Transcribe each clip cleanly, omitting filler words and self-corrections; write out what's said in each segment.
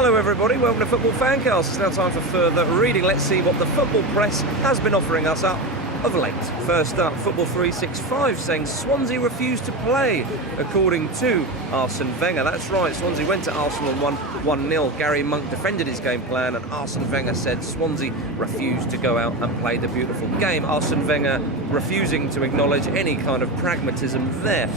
Hello everybody, welcome to Football Fancast. It's now time for further reading. Let's see what the football press has been offering us up of late. First up, Football 365 saying Swansea refused to play, according to Arsene Wenger. That's right, Swansea went to Arsenal and won 1-0. Gary Monk defended his game plan and Arsene Wenger said Swansea refused to go out and play the beautiful game. Arsene Wenger refusing to acknowledge any kind of pragmatism there.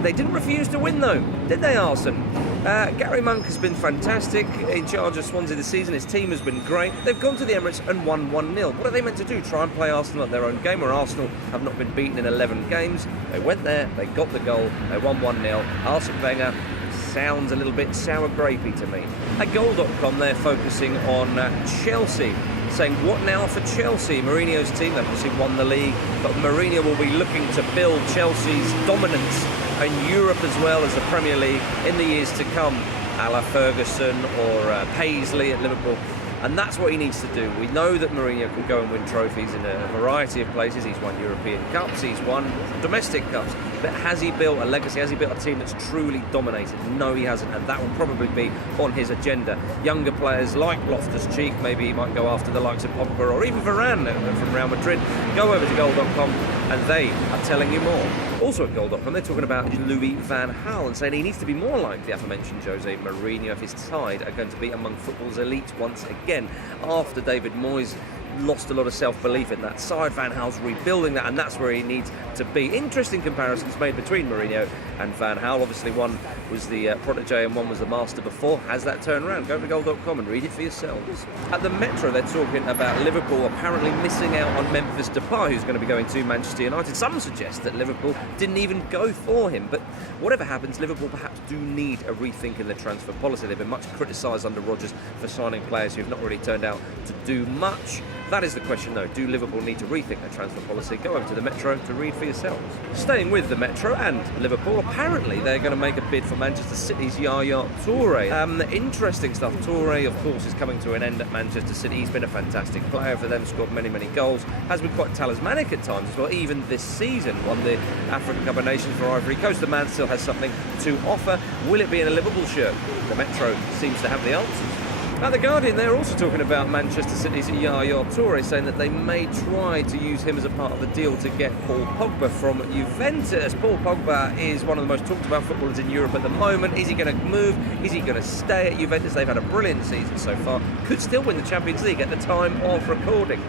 They didn't refuse to win though, did they, Arsene? Gary Monk has been fantastic in charge of Swansea this season. His team has been great. They've gone to the Emirates and won 1-0. What are they meant to do? Try and play Arsenal at their own game, where Arsenal have not been beaten in 11 games. They went there, they got the goal, they won 1-0. Arsene Wenger sounds a little bit sour grapey to me. At Goal.com, they're focusing on Chelsea, saying what now for Chelsea? Mourinho's team, they've obviously won the league, but Mourinho will be looking to build Chelsea's dominance in Europe as well as the Premier League in the years to come, a la Ferguson or Paisley at Liverpool. And that's what he needs to do. We know that Mourinho can go and win trophies in a variety of places. He's won European Cups, he's won domestic cups. But has he built a legacy? Has he built a team that's truly dominated? No, he hasn't, and that will probably be on his agenda. Younger players like Loftus-Cheek, maybe he might go after the likes of Pogba or even Varane from Real Madrid. Go over to Goal.com and they are telling you more. Also at Goal.com, they're talking about Louis van Gaal and saying he needs to be more like the aforementioned Jose Mourinho if his side are going to be among football's elite once again. After David Moyes lost a lot of self-belief in that side, Van Gaal's rebuilding that, and that's where he needs to be. Interesting comparisons made between Mourinho and Van Gaal. Obviously one was the protege and one was the master before. Has that turned around? Go to Goal.com and read it for yourselves. At the Metro, they're talking about Liverpool apparently missing out on Memphis Depay, who's going to be going to Manchester United. Some suggest that Liverpool didn't even go for him, but whatever happens, Liverpool perhaps do need a rethink in their transfer policy. They've been much criticised under Rodgers for signing players who have not really turned out to do much. That is the question though. Do Liverpool need to rethink their transfer policy? Go over to the Metro to read for yourselves. Staying with the Metro and Liverpool, apparently they're going to make a bid for Manchester City's Yaya Toure. Interesting stuff. Toure, of course, is coming to an end at Manchester City. He's been a fantastic player for them, scored many goals, has been quite talismanic at times as well. Even this season, won the African Cup of Nations for Ivory Coast. The man still has something to offer. Will it be in a Liverpool shirt? The Metro seems to have the answers. At The Guardian, they're also talking about Manchester City's Yaya Toure, saying that they may try to use him as a part of the deal to get Paul Pogba from Juventus. Paul Pogba is one of the most talked about footballers in Europe at the moment. Is he going to move? Is he going to stay at Juventus? They've had a brilliant season so far. Could still win the Champions League at the time of recording.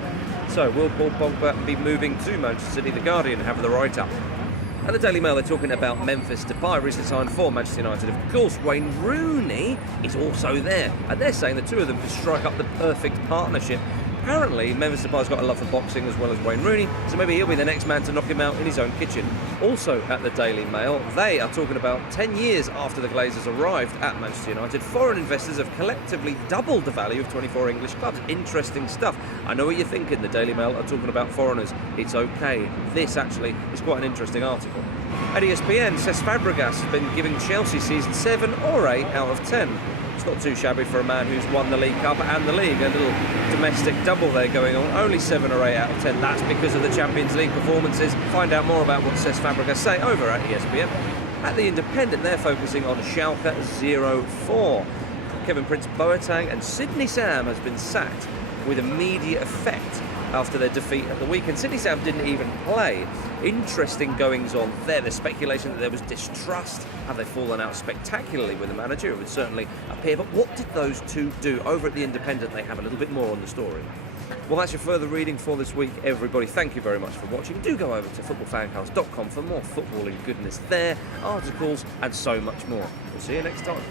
So will Paul Pogba be moving to Manchester City? The Guardian have the write-up. At the Daily Mail, they're talking about Memphis Depay, recently signed for Manchester United. Of course, Wayne Rooney is also there, and they're saying the two of them could strike up the perfect partnership. Apparently, Memphis Depay's got a love for boxing as well as Wayne Rooney, so maybe he'll be the next man to knock him out in his own kitchen. Also at the Daily Mail, they are talking about 10 years after the Glazers arrived at Manchester United, foreign investors have collectively doubled the value of 24 English clubs. Interesting stuff. I know what you're thinking. The Daily Mail are talking about foreigners. It's okay. This actually is quite an interesting article. At ESPN, Cesc Fabregas has been giving Chelsea season 7 or 8 out of 10. It's not too shabby for a man who's won the League Cup and the League. A little domestic double there going on. Only 7 or 8 out of 10. That's because of the Champions League performances. Find out more about what Cesc Fabregas say over at ESPN. At The Independent, they're focusing on Schalke 04. Kevin Prince Boateng and Sidney Sam has been sacked with immediate effect after their defeat at the weekend. Sidney Sam didn't even play. Interesting goings on there. There's speculation that there was distrust. Have they fallen out spectacularly with the manager? It would certainly appear. But what did those two do? Over at The Independent, they have a little bit more on the story. Well, that's your further reading for this week, everybody. Thank you very much for watching. Do go over to FootballFanCast.com for more footballing goodness there, articles, and so much more. We'll see you next time.